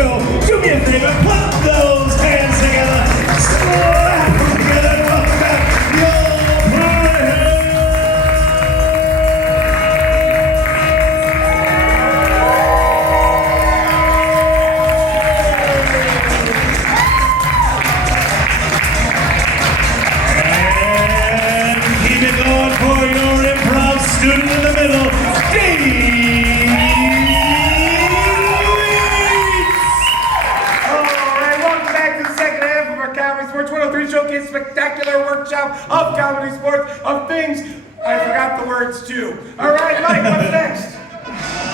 show. Do me a favor, put those hands together. Slap them together. Welcome back, your players. And keep it going for your improv student in the middle, Steve. Sports 103 Showcase Spectacular Workshop of Comedy Sports of Things. I forgot the words too. All right, Mike, what's next?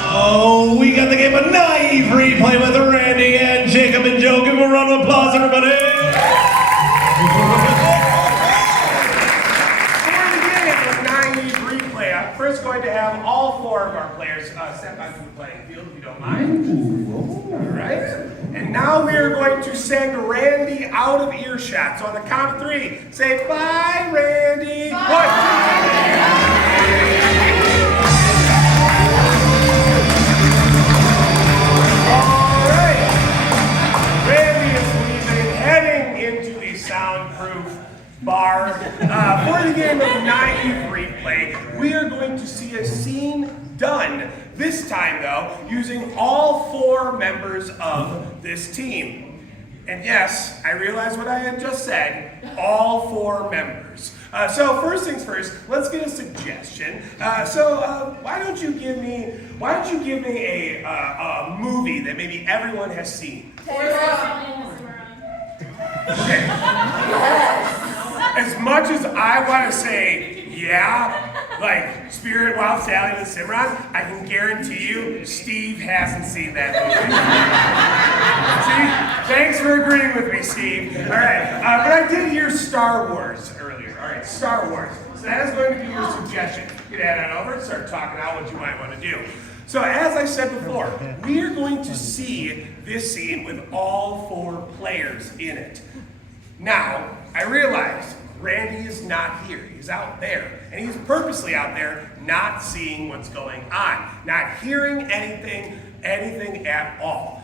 Oh, we got the game of Naive Replay with Randy and Jacob and Joe. Give them a round of applause, everybody. For the game of Naive Replay, I'm first going to have all four of our players step onto the playing field, if you don't mind. All right. And now we are going to send Randy out of earshot. So on the count of three, say bye, Randy. Bye. All right. Randy is leaving, heading into the soundproof bar. For the game of Naive Replay, we are going to see a scene done. This time, though, using all four members of this team. And yes, I realize what I had just said, all four members. So first things first, let's get a suggestion. Why don't you give me a movie that maybe everyone has seen? Okay. As much as I want to say, yeah, like Spirit, Wild Sally, and the Cimarron, I can guarantee you, Steve hasn't seen that movie. See? Thanks for agreeing with me, Steve. All right, but I did hear Star Wars earlier. All right, Star Wars. So that is going to be your suggestion. You can add on over and start talking out what you might want to do. So as I said before, we are going to see this scene with all four players in it. Now, I realize Randy is not here. He's out there. And he's purposely out there not seeing what's going on, not hearing anything at all.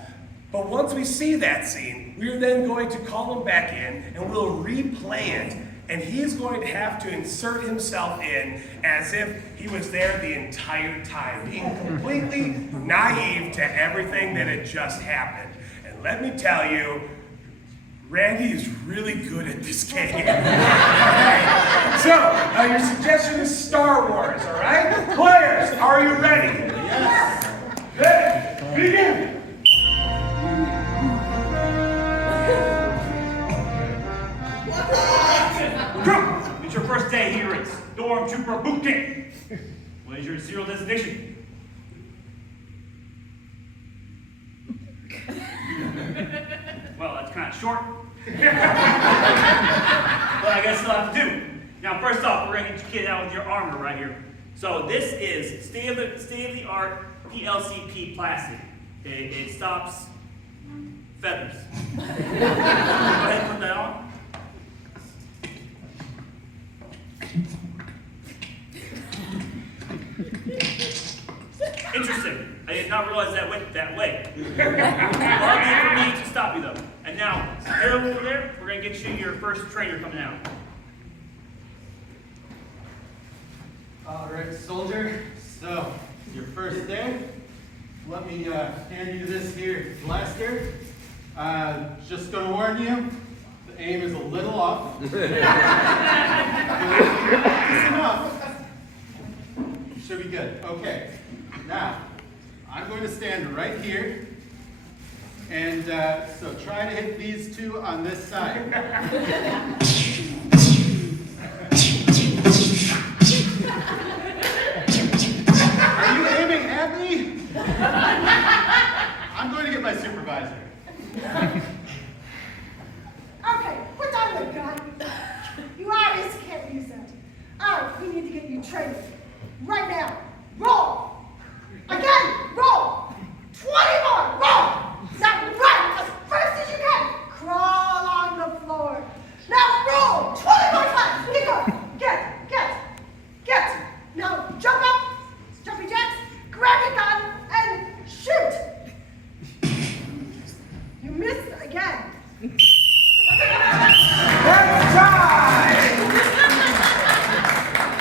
But once we see that scene, we're then going to call him back in and we'll replay it. And he's going to have to insert himself in as if he was there the entire time, being completely naive to everything that had just happened. And let me tell you, Randy is really good at this game. All right. So, your suggestion is Star Wars, all right? Players, are you ready? Yes. Then, begin. Crew, it's your first day here at Stormtrooper Boot Camp. What is your serial designation? Well, that's kind of short. But I guess you'll have to do. Now, first off, we're going to get you kitted out with your armor right here. So this is state-of-the-art PLCP plastic. It stops feathers. Go ahead and put that on. Interesting. I did not realize that went that way. Hardly for me to stop you though. And now, here over there, we're going to get you your first trainer coming out. All right, soldier. So, your first day. Let me hand you this here blaster. Just going to warn you, the aim is a little off. Just enough. Should be good. Okay. Now, I'm going to stand right here. And so try to hit these two on this side. Are you aiming at me? I'm going to get my supervisor. Okay, put down the gun. You obviously can't use that. All right, we need to get you trained. Right now, roll. Again, roll. 20 more, roll. Now run as fast as you can. Crawl on the floor. Now roll. 20 more times. Keep going. Get. Now jump up. Jumpy jacks. Grab your gun and shoot. missed again. That's time!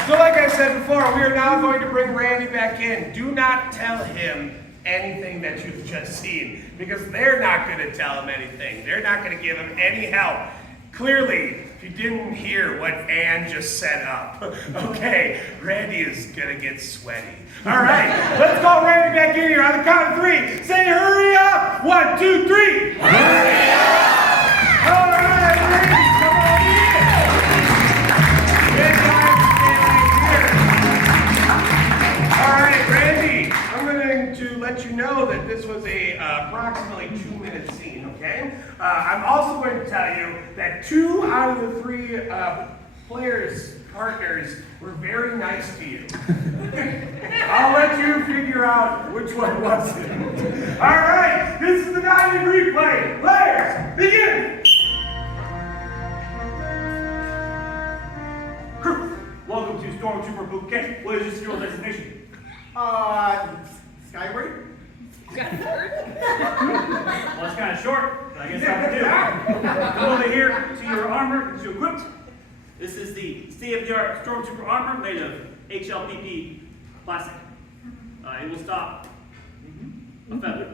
So like I said before, we are now going to bring Randy back in. Do not tell him anything that you've just seen, because they're not going to tell him anything. They're not going to give him any help. Clearly, if you didn't hear what Ann just set up, okay, Randy is going to get sweaty. All right, let's call Randy back in here on the count of 3. Say hurry up! 1, 2, 3. Hurry up! All right, Randy, come on in. Good guys, stand right here. All right, Randy, I'm going to let you know that this was a approximately 2-minute scene, okay? I'm also going to tell you that 2 out of the 3 players, partners, were very nice to you. I'll let you figure out which one was it. All right, this is the dynamic replay. Players, begin. Crew, welcome to Stormtrooper Boot Camp. What is your designation? Skyward? Well, it's kind of short, but I guess I can do. Go over here to your armor that you equipped. This is the state-of-the-art Stormtrooper armor made of HLPP plastic. It will stop a feather.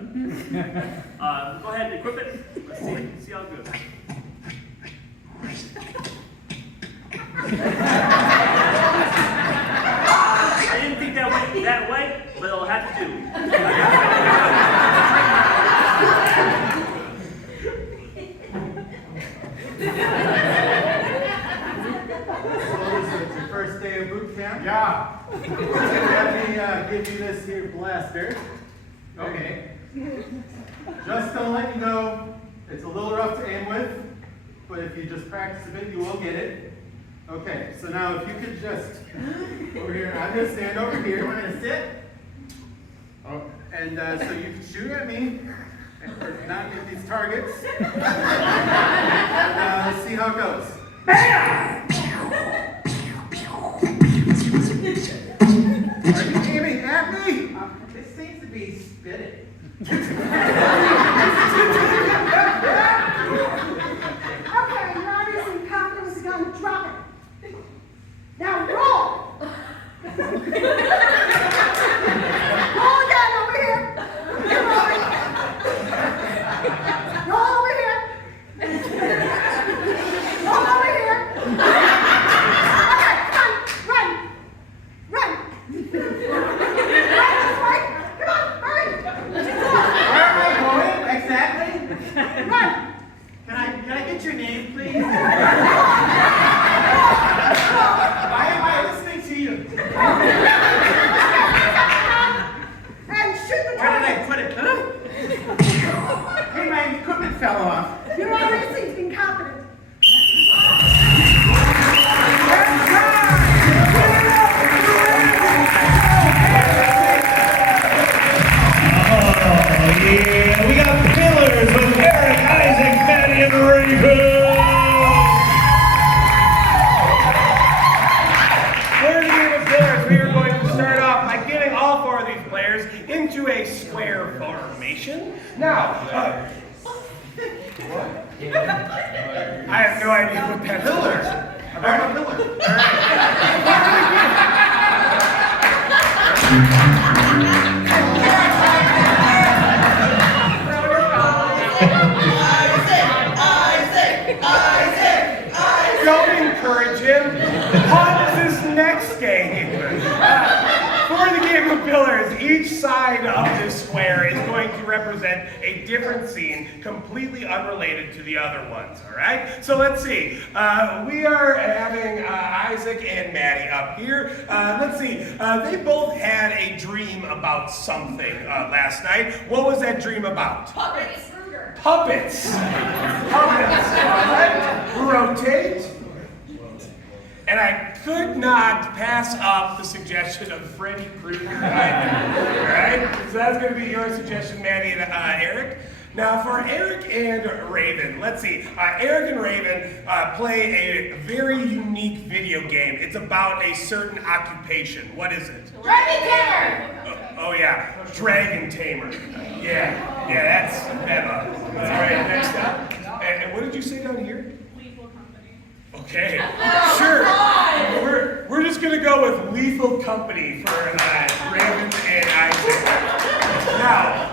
Go ahead and equip it. Let's see how it goes. I didn't think that way, but it'll have to do. It's your first day of boot camp? Yeah. Let me give you this here blaster. Okay. Just to let you know, it's a little rough to aim with, but if you just practice a bit, you will get it. Okay, so now if you could just, over here, I'm going to stand over here. I'm going to sit. Oh, and so you can shoot at me, or not get these targets. Let's see how it goes. Bam! Are you aiming at me? This seems to be spitting. Okay, you're obviously confident is going to drop it. Now roll! Roll again over here. Keep rolling. Roll over here. Roll over here. Okay, run. Run. Run this way. Come on, hurry. Where am I going? Exactly? Run. Can I get your name, please? Why am I listening to you? And shoot the Where did I target. put it? Huh? Hey, my equipment fell off. You're obviously incompetent. Yeah, we got Pillars with Eric, Isaac, Maddie, and Raven. For the game of Pillars, we are going to start off by getting all 4 of these players into a square formation. Now, I have no idea what that is. I'm a pillar. Don't encourage him. Pause his next game. For the game of Pillars, each side of this square is going to represent a different scene, completely unrelated to the other ones, all right? So let's see. We are having Isaac and Maddie up here. Let's see. They both had a dream about something last night. What was that dream about? Puppets. Puppets. Puppets. All right. Rotate. And I could not pass up the suggestion of Freddy Krueger either. All right? So that's going to be your suggestion, Maddie and Eric. Now for Eric and Raven, let's see. Eric and Raven play a very unique video game. It's about a certain occupation. What is it? Dragon Tamer. Oh yeah, Dragon Tamer. Yeah, that's Beba. All right, Okay, sure. We're just gonna go with Lethal Company for Raven and Isaac. Now,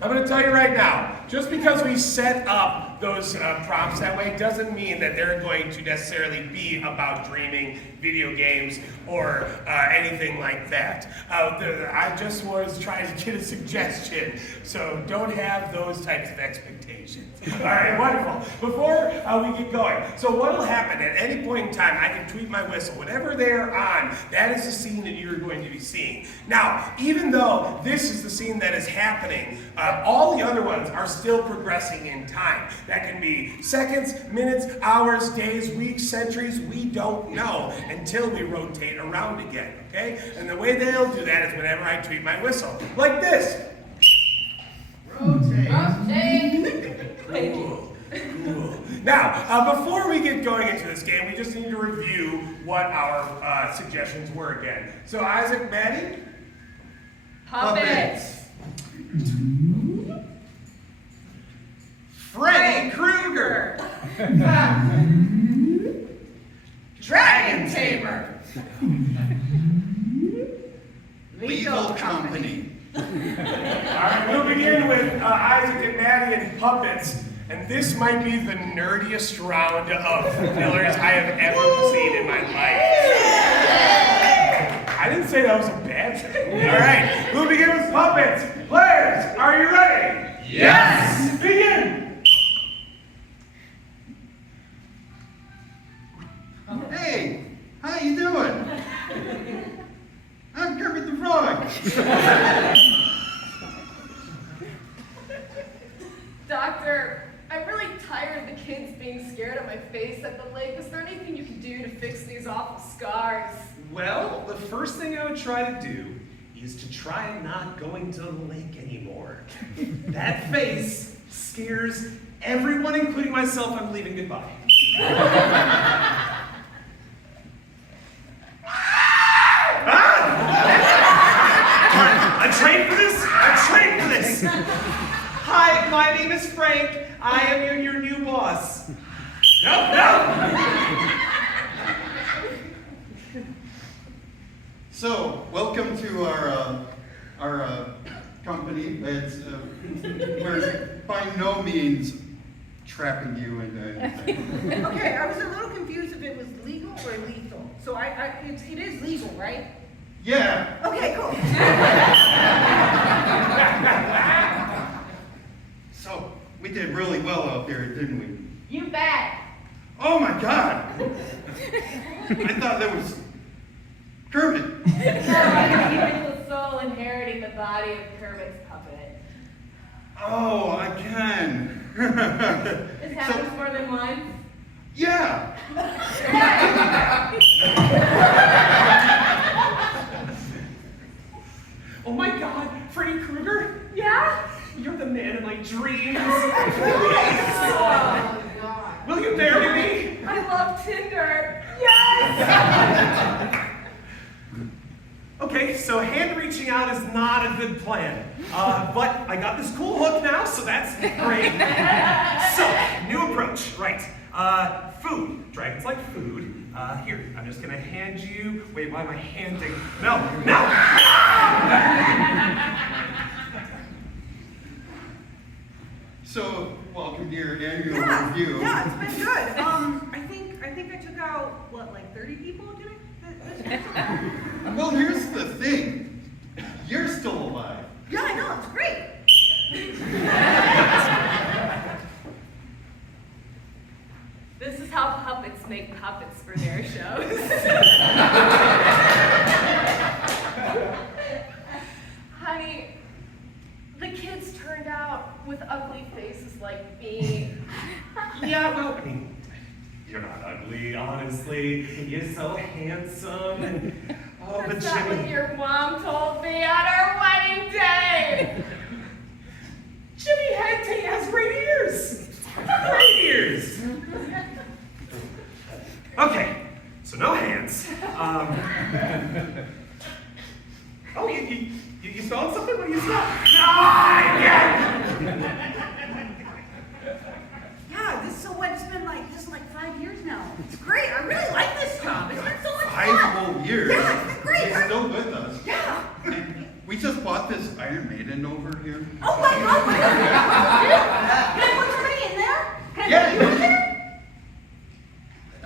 I'm gonna tell you right now, just because we set up those prompts that way doesn't mean that they're going to necessarily be about dreaming, video games, or anything like that. I just was trying to get a suggestion, so don't have those types of expectations. All right, wonderful. Before we get going, so what will happen at any point in time, I can tweet my whistle. Whatever they're on, that is the scene that you're going to be seeing. Now, even though this is the scene that is happening, all the other ones are still progressing in time. That can be seconds, minutes, hours, days, weeks, centuries. We don't know until we rotate around again, okay? And the way they'll do that is whenever I tweet my whistle, like this. Cool. Now, before we get going into this game, we just need to review what our suggestions were again. So, Isaac, Maddie? Puppets. Freddy Krueger. Dragon Tamer. Lethal Company. All right, we'll begin with Isaac and Maddie and puppets. And this might be the nerdiest round of fillers I have ever seen in my life. I didn't say that was a bad thing. All right, we'll begin with puppets. Players, are you ready? Yes! Begin! Hey, how you doing? I'm Kermit the Frog. Doctor, I'm really tired of the kids being scared of my face at the lake. Is there anything you can do to fix these awful scars? Well, the first thing I would try to do is to try not going to the lake anymore. That face scares everyone, including myself. I'm leaving. Goodbye. I'm trained for this. I'm trained for this. Hi, my name is Frank. I am your new boss. No. So, welcome to our company. It's, we're by no means trapping you into anything. Okay, I was a little confused if it was legal or lethal. So it is legal, right? Yeah. Okay, cool. So, we did really well out there, didn't we? You bet. Oh my God! I thought that was Kermit. Evil soul inheriting the body of Kermit's puppet. Oh, again. This happens more than once. Yeah. Oh my God, Freddy Krueger? Yeah? You're the man of my dreams. Oh, God. Will you marry me? I love Tinder. Yes! Okay, so hand reaching out is not a good plan. But I got this cool hook now, so that's great. So, new approach, right. Food. Dragons like food. Here, I'm just gonna hand you, wait, why am I handing? No! So, welcome to your annual review. Yeah, it's been good. I think I took out, what, like 30 people, did I? Well, here's the thing. You're still alive. Yeah, I know, it's great. This is how puppets make puppets for their shows. Honey, the kids turned out with ugly faces like me. Yeah, well, I mean, you're not ugly, honestly. You're so handsome. And, oh, but That's not what Jimmy, your mom told me on our wedding day. Jimmy Hente has great ears. Great ears. Okay, so no hands. Oh, you spelled something? What do you spell? Yeah, so what, it's been like 5 years now. It's great. in over here? Oh my God, what is it? Can I put somebody in there? Can I Yeah, put you in there?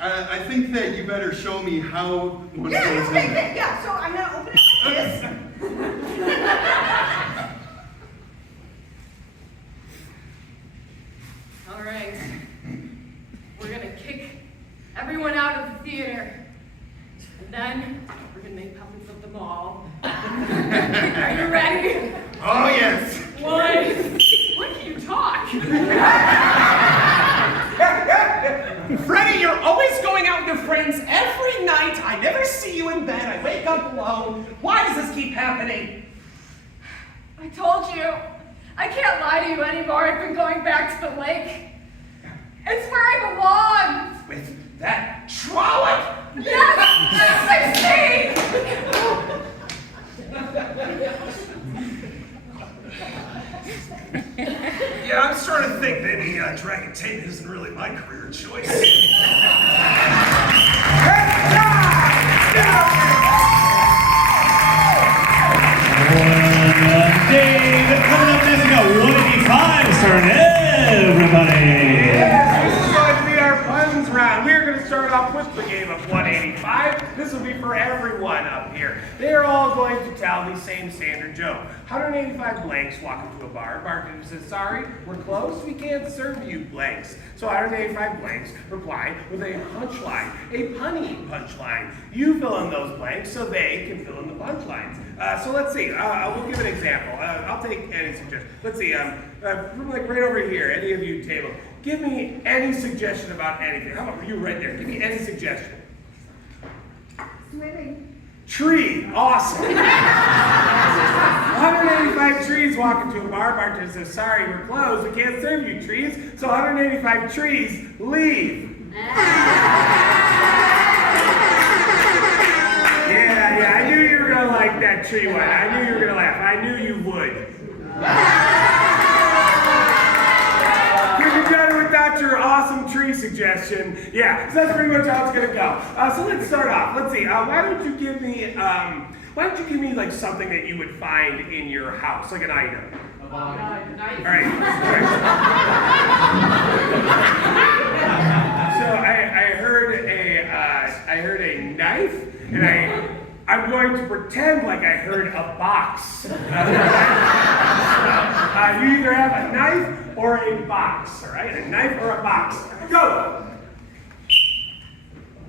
I think that you better show me how one Yeah, goes in okay, there. yeah, so I'm gonna open it like this. All right. We're gonna kick everyone out of the theater. And then we're gonna make puppets of them all. Are you ready? Oh, yes. One. When can you talk? Freddie, you're always going out with your friends every night. I never see you in bed. I wake up alone. Why does this keep happening? I told you. I can't lie to you anymore. I've been going back to the lake. It's where I belong. With that trollop? Yes! That's 16! Yeah, I'm starting to think maybe dragon taming isn't really my career choice. Dave, coming up next, we got 185 starting, everybody. This is going to be our puns round. We're going to start off with the game of 185. This will be for everyone up here. They are all going to tell the same standard joke. 185 blanks walk into a bar. Bartender says, sorry, we're closed. We can't serve you blanks. So 185 blanks reply with a punchline, a punny punchline. You fill in those blanks so they can fill in the punchlines. So let's see. We'll give an example. I'll take any suggestion. Let's see. From like right over here, any of you table. Give me any suggestion about anything. How about you right there? Give me any suggestion. Swimming. Tree. Awesome. 185 trees walk into a bar. Bartender says, sorry, we're closed. We can't serve you trees. So 185 trees leave. Yeah, I knew you were going to like that tree one. I knew you were going to laugh. I knew you would. Could you done it without your awesome tree suggestion? Yeah, so that's pretty much how it's going to go. So let's start off. Let's see. Why don't you give me like something that you would find in your house, like an item? All right. So I heard a knife, and I'm going to pretend like I heard a box. You either have a knife or a box, all right? A knife or a box. Go.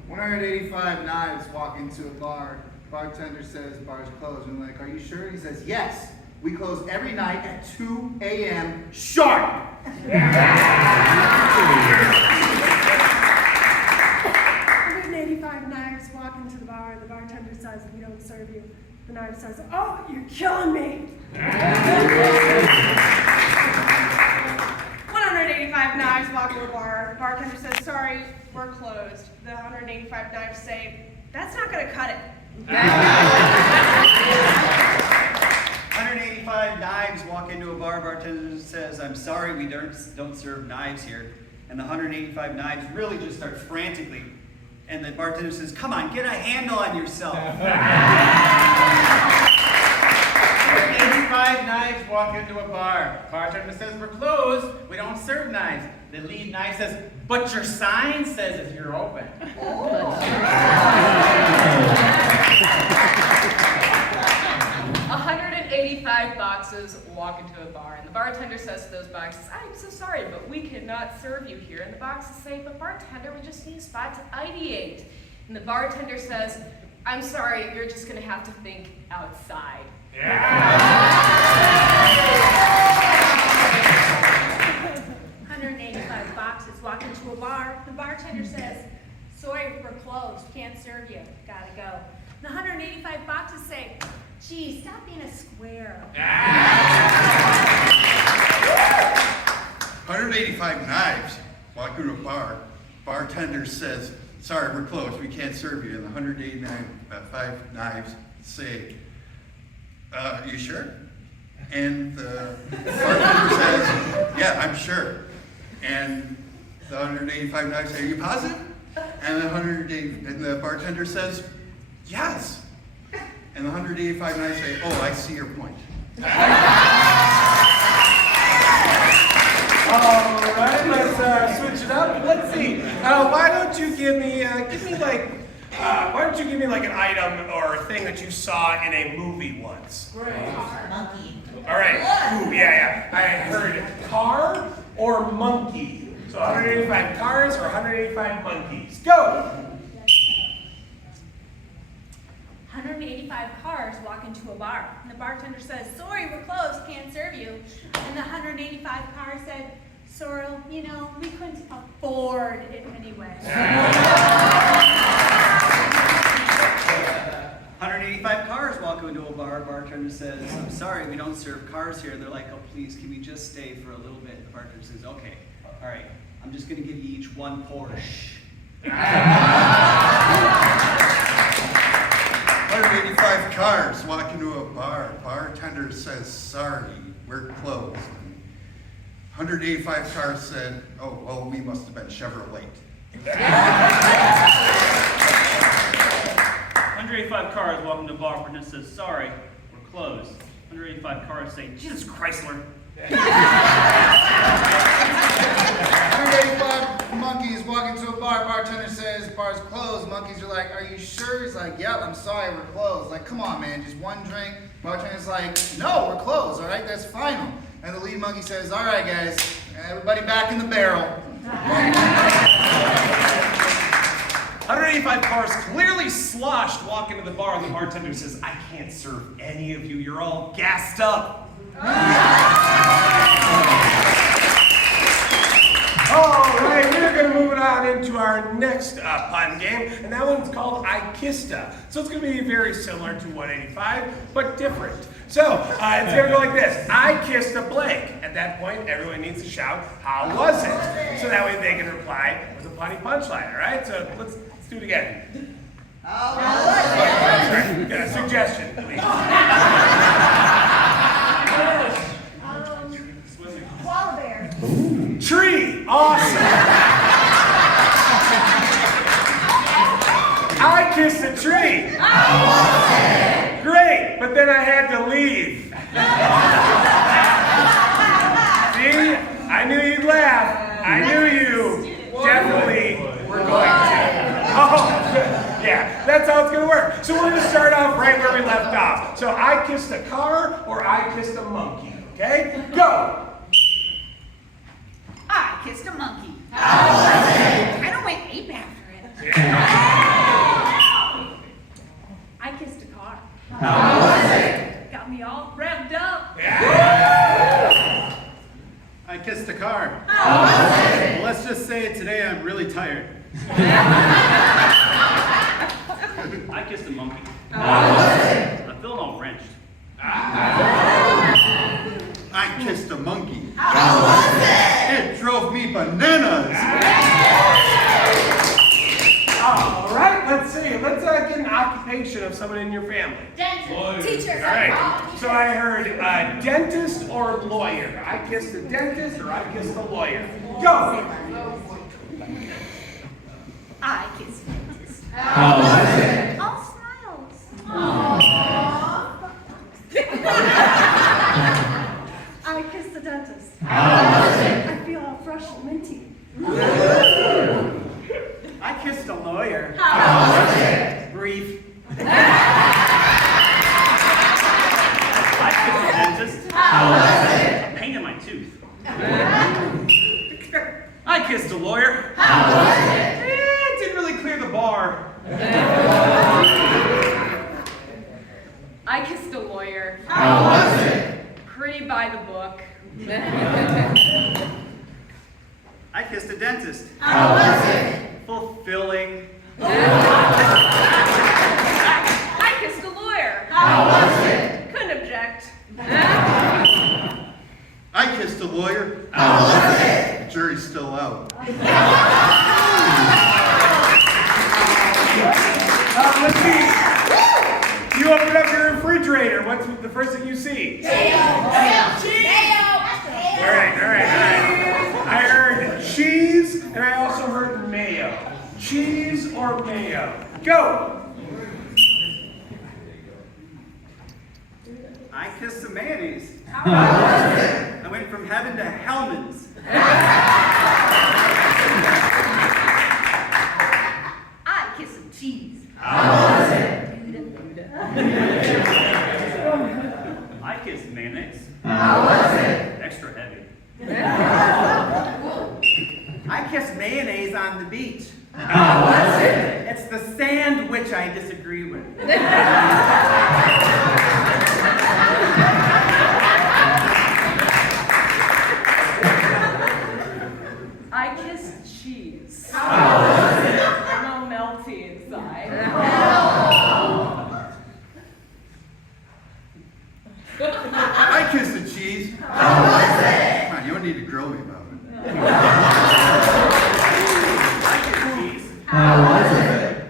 185 knives walk into a bar. Bartender says bar's closed. And like, are you sure? He says, yes. We close every night at 2 a.m. sharp. 185 knives walk into the bar. The bartender says, we don't serve you. The knife says, oh, you're killing me. 185 knives walk into a bar. The bartender says, sorry, we're closed. The 185 knives say, that's not going to cut it. 185 knives walk into a bar. Bartender says, I'm sorry, we don't serve knives here. And the 185 knives really just start frantically. And the bartender says, come on, get a handle on yourself. 185 knives walk into a bar. Bartender says, we're closed. We don't serve knives. The lead knife says, but your sign says if you're open. 185 boxes walk into a bar, and the bartender says to those boxes, I'm so sorry, but we cannot serve you here. And the boxes say, but bartender, we just need a spot to ideate. And the bartender says, I'm sorry, you're just going to have to think outside. 185 boxes walk into a bar. The bartender says, sorry, we're closed. Can't serve you. Gotta go. The 185 boxes say, gee, stop being a square. 185 knives walk into a bar. Bartender says, sorry, we're closed. We can't serve you. And the 185 knives say, you sure? And the bartender says, yeah, I'm sure. And the 185 knives say, are you positive? And the bartender says, yes. And the 185 knives say, oh, I see your point. All right, let's switch it up. Let's see. Why don't you give me like an item or a thing that you saw in a movie once? Monkey. All right. Ooh, yeah. I heard car or monkey. So 185 cars or 185 monkeys. Go. 185 cars walk into a bar, and the bartender says, "Sorry, we're closed, can't serve you." And the 185 cars said, "Sorry, we couldn't afford it anyway." 185 cars walk into a bar. Bartender says, "I'm sorry, we don't serve cars here." They're like, "Oh, please, can we just stay for a little bit?" The bartender says, "Okay, all right, I'm just gonna give you each one Porsche." 185 cars walk into a bar. Bartender says, sorry, we're closed. 185 cars said, oh, well, we must have been Chevrolet. 185 cars walk into a bar, and says, sorry, we're closed. 185 cars say, Jesus Chrysler. 185 monkeys walk into a bar. Bartender says, bar's closed. Monkeys are like, are you sure? He's like, yep, I'm sorry, we're closed. Like, come on, man, just one drink. Bartender's like, no, we're closed, all right, that's final. And the lead monkey says, all right, guys, everybody back in the barrel. 185 cars clearly sloshed walk into the bar, and the bartender says, I can't serve any of you. You're all gassed up. All right, we're going to move it on into our next pun game, and that one's called I Kissed A. So it's going to be very similar to 185, but different. So it's going to go like this. I kissed a blank. At that point, everyone needs to shout, how was it? So that way they can reply with a funny punchline, all right? So let's do it again. How was it? Got a suggestion, please. Koala bear. Tree, awesome. I kissed a tree. Great, but then I had to leave. See, I knew you'd laugh. I knew you definitely were going to. Oh, yeah, that's how it's going to work. So we're going to start off right where we left off. So I kissed a car or I kissed a monkey, okay? Go. I kissed a monkey. I don't went ape after it. I kissed a car. How was it? Got me all revved up. I kissed a car. How was it? Well, let's just say today I'm really tired. I kissed a monkey. How was it? I'm feeling all wrenched. I kissed a monkey. How was it? It drove me bananas. All right, let's see. Let's get an occupation of someone in your family. Dentist. Teacher. All right. So I heard dentist or lawyer. I kissed a dentist or I kissed a lawyer. Go. I kissed a dentist. How was it? All smiles. I kissed the dentist. How was it? I feel all fresh and minty. I kissed a lawyer. How was it? Brief. I kissed a dentist. How was it? A pain in my tooth. I kissed a lawyer. How was it? It didn't really clear the bar. I kissed a lawyer. How was it? Pretty by the book. I kissed a dentist. How was it? Fulfilling. I kissed a lawyer. How was it? Couldn't object. I kissed a lawyer. How was it? The jury's still out. Let's see. You open up your refrigerator. What's the first thing you see? All right. I heard cheese, and I also heard mayo. Cheese or mayo? Go. I kissed some mayonnaise. I went from heaven to Hellman's. I kissed some cheese. I kissed mayonnaise. Extra heavy. I kissed mayonnaise on the beach. It's the sandwich I disagree with. I kissed cheese. No melty inside. I kissed the cheese. Come on, you don't need to grill me about it. I kissed cheese.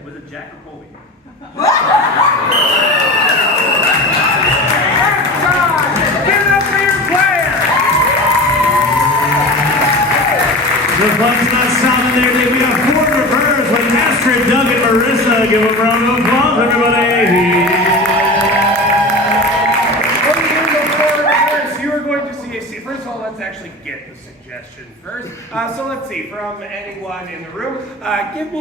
Was it Jack or Colby? Give it up for your player! The fun's not stopping there. Today we have four reverse with Astrid, Doug, and Marissa. Give them a round of applause, everybody. You are going to see a first of all, let's actually get the suggestion first. So let's see, from anyone in the room, give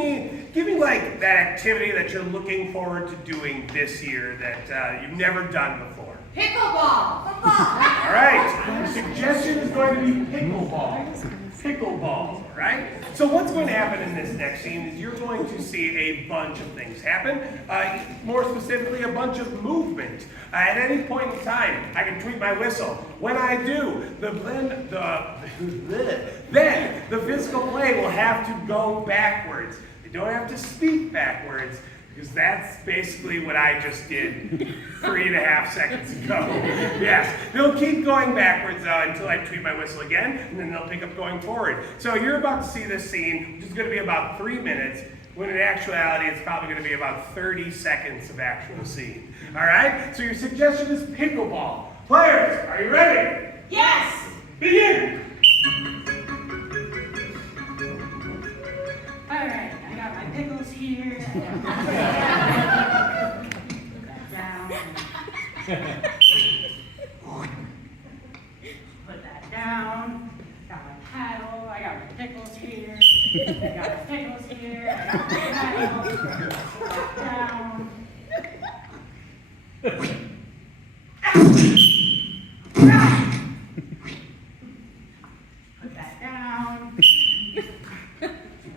me like that activity that you're looking forward to doing this year that you've never done before. Pickleball. All right, the suggestion is going to be pickleball. Pickleball, right? So what's going to happen in this next scene is you're going to see a bunch of things happen. More specifically, a bunch of movement. At any point in time, I can tweet my whistle. When I do, then the physical play will have to go backwards. You don't have to speak backwards, because that's basically what I just did 3.5 seconds ago. Yes, they'll keep going backwards until I tweet my whistle again, and then they'll pick up going forward. So you're about to see this scene, which is going to be about 3 minutes, when in actuality it's probably going to be about 30 seconds of actual scene. All right, so your suggestion is pickleball. Players, are you ready? Yes. Begin! All right, I got my pickles here. Put that down. Got my paddle. I got my pickles here. I got my pickles here. I got my paddle. Put that down. Put that down.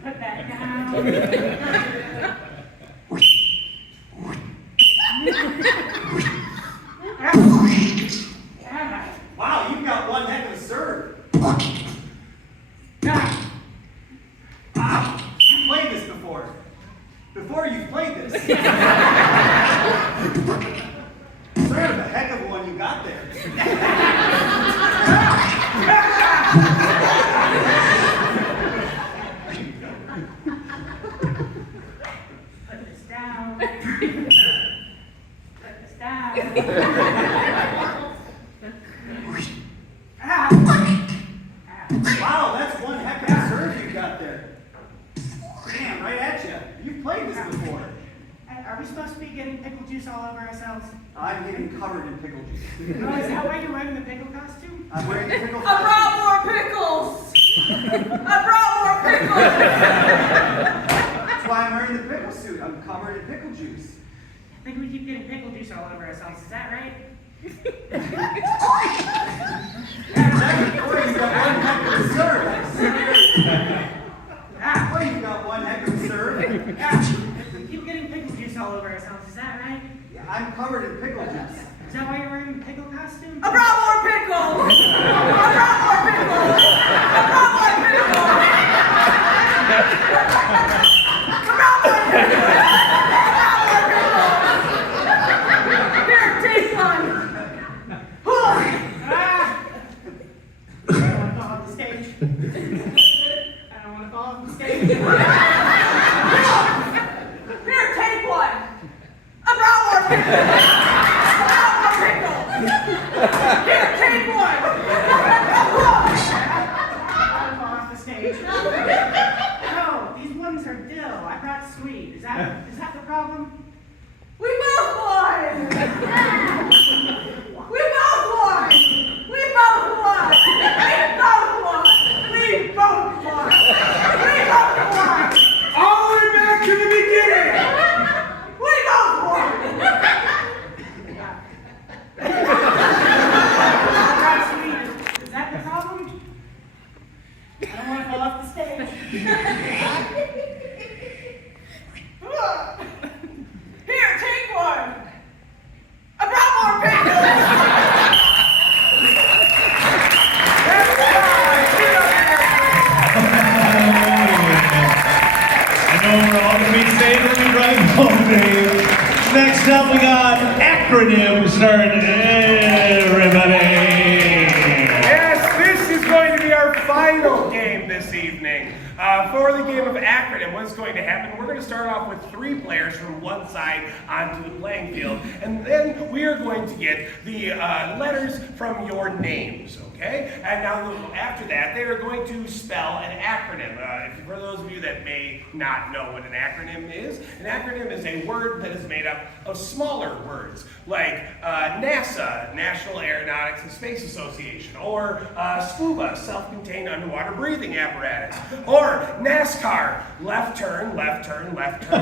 Put that down. Wow, you've got one heck of a serve. You've played this before. Before you've played this. Sort of a heck of a one you got there. Put this down. Put this down. Wow, that's one heck of a serve you got there. Damn, right at you. You've played this before. Are we supposed to be getting pickle juice all over ourselves? I'm getting covered in pickle juice. Oh, is that why you're wearing the pickle costume? I'm wearing the pickle I brought more pickles. I brought more pickles. That's why I'm wearing the pickle suit. I'm covered in pickle juice. I think we keep getting pickle juice all over ourselves. Is that right? Boy, you got one heck of a serve. Boy, you got one heck of a serve. We keep getting pickle juice all over ourselves. Is that right? Yeah, I'm covered in pickle juice. Is that why you're wearing the pickle costume? I brought more pickles. I brought more pickles. I brought more pickles. I brought more pickles. Here, take one. I don't want to fall off the stage. I don't want to fall off the stage. Here, take one. I brought more pickles. I brought more pickles. Here, take one. I don't want to fall off the stage. No, these ones are dill. I brought sweet. Is that the problem? We both won. We both off the stage. Here, take one. I brought more pickles. I know we're all going to be savoring right home, Dave. Next up, we got acronyms starting. Everybody. Yes, this is going to be our final game this evening. For the game of acronym, what's going to happen, we're going to start off with 3 players from one side onto the playing field, and then we are going to get the letters from your names, okay? And now after that, they are going to spell an acronym. For those of you that may not know what an acronym is a word that is made up of smaller words, like NASA, National Aeronautics and Space Association, or SCUBA, Self-Contained Underwater Breathing Apparatus, or NASCAR, left turn, left turn, left turn, left turn.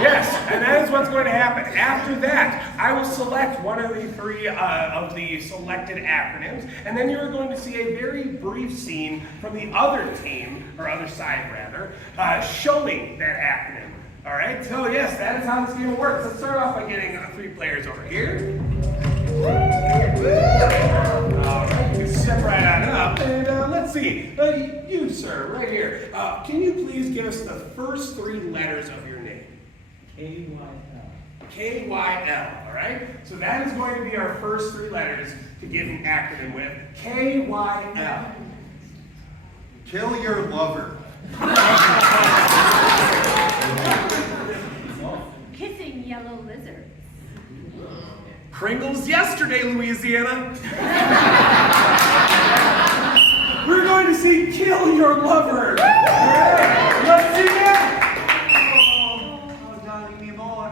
Yes, and that is what's going to happen. After that, I will select one of the 3 of the selected acronyms, and then you're going to see a very brief scene from the other team, or other side rather, showing that acronym. All right, so yes, that is how this game works. Let's start off by getting 3 players over here. All right, you can step right on up, and let's see. You, sir, right here. Can you please give us the first 3 letters of your name? K-Y-L. K-Y-L, all right? So that is going to be our first 3 letters to get an acronym with. K-Y-L. Kill your lover. Kissing yellow lizards. Pringles yesterday, Louisiana. We're going to see Kill Your Lover. All right, let's see that. Oh, darling, me more.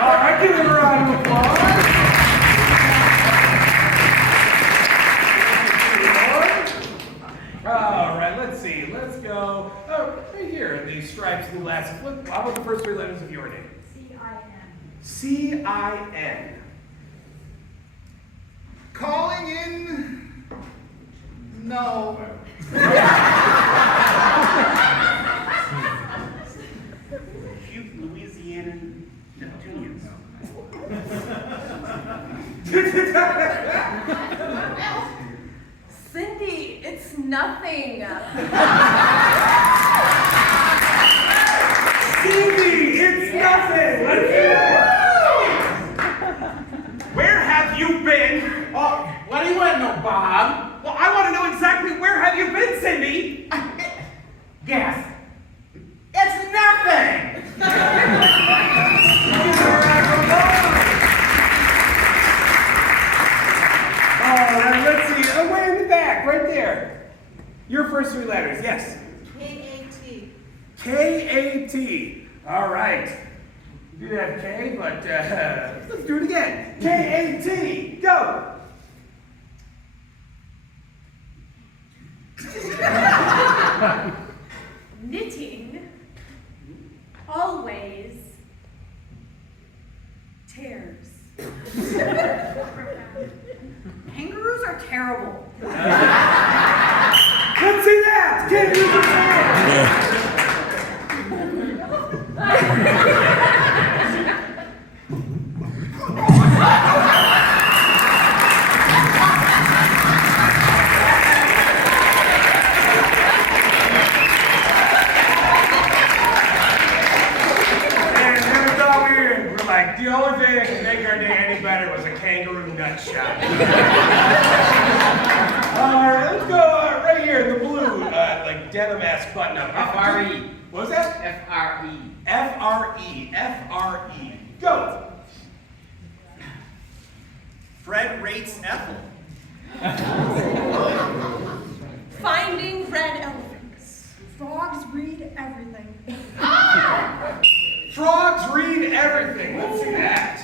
All right, give him a round of applause. All right, let's see. Let's go right here. The stripes and the glasses. How about the first 3 letters of your name? C-I-N. C-I-N. Calling in. No. Cute Louisiana Neptunians. Cindy, it's nothing. Cindy, it's nothing. Let's see that. Where have you been? Oh, what do you want to know, Bob? Well, I want to know exactly where have you been, Cindy? Guess. It's nothing! All right, let's see. Way in the back, right there. Your first 3 letters, yes. K-A-T. K-A-T. All right. You do have K, but let's do it again. K-A-T. Go. Knitting always tears. Kangaroos are terrible. Let's see that. Can't use your hand. The only thing that could make our day any better was a kangaroo nut shot. All right, let's go right here in the blue, like denim-esque button up. F-R-E. What was that? F-R-E. F-R-E. F-R-E. Go. Fred rates Ethel. Finding red elephants. Frogs read everything. Frogs read everything. Let's see that.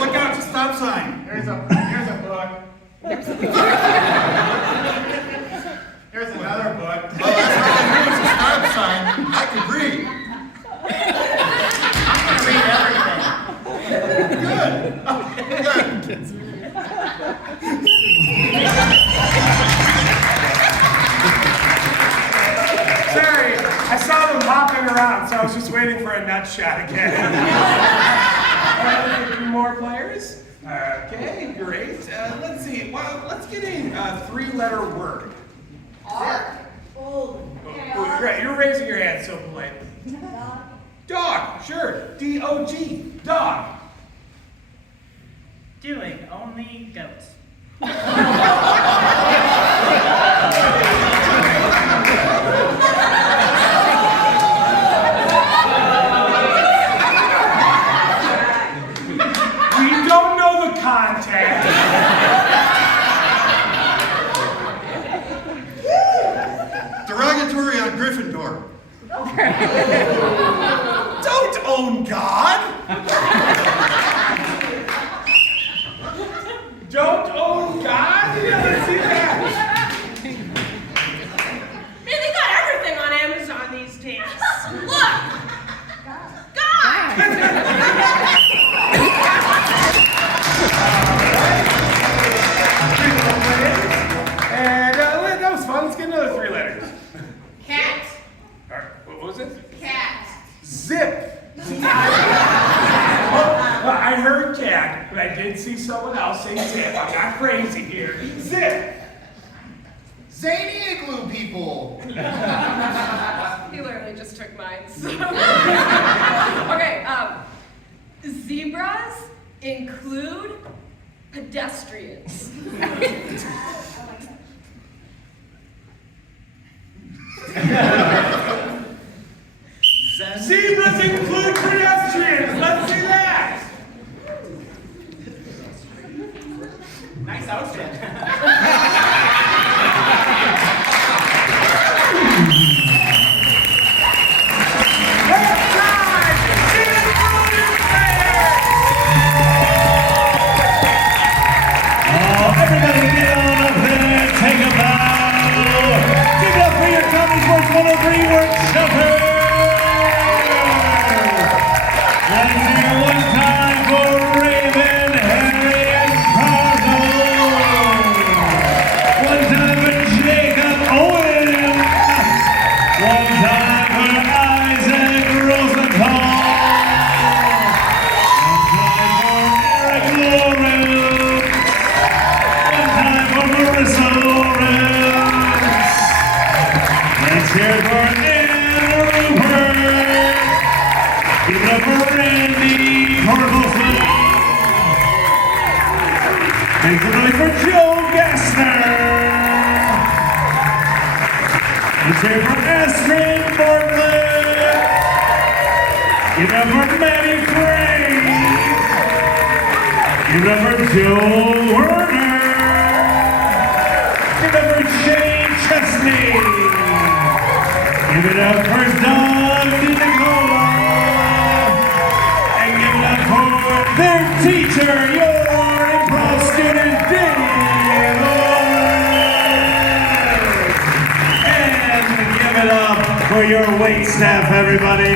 Look out, it's a stop sign. Here's a book. Here's another book. Well, that's all I knew was a stop sign. I could read. hung around, so I was just waiting for a nut shot again. A few more players? Okay, great. Let's see. Well, let's get a three-letter word. R. Old. Oh, great. You're raising your hand so politely. Dog. Sure. D-O-G. Dog. Doing only goats. We don't know the context. Derogatory on Gryffindor. Don't own God. Don't own God? Yeah, let's see that. Man, they got everything on Amazon these days. Look! God! And that was fun. Let's get another three letters. Cat. All right, what was it? Cat. Zip. I heard cat, but I did see someone else say zip. I'm not crazy here. Zip. Zany igloo people. He literally just took mine. So. Okay, zebras include pedestrians. Zebras include pedestrians. Let's see that. Nice outfit. Everybody get on up there, take a bow. Give it up for your Comedy Sports 103 workshopper. Let's hear one time for Raven, Harry, and Carlo. One time for Jacob Owen. One time for Isaac Rosenthal. One time for Eric Lawrence. Marissa Lawrence. Let's hear it for Ann Rupert. Give it up for Randy Torkelson. And everybody for Joe Gassner. Let's hear it for Astrid Bartlett. Give it up for Maddie Crane. Give it up for Joe Werner. Give it up for Shane Chesney. Give it up for Doug DiNicola. And give it up for their teacher, your improv student, Dave Lawrence. And give it up for your wait staff, everybody.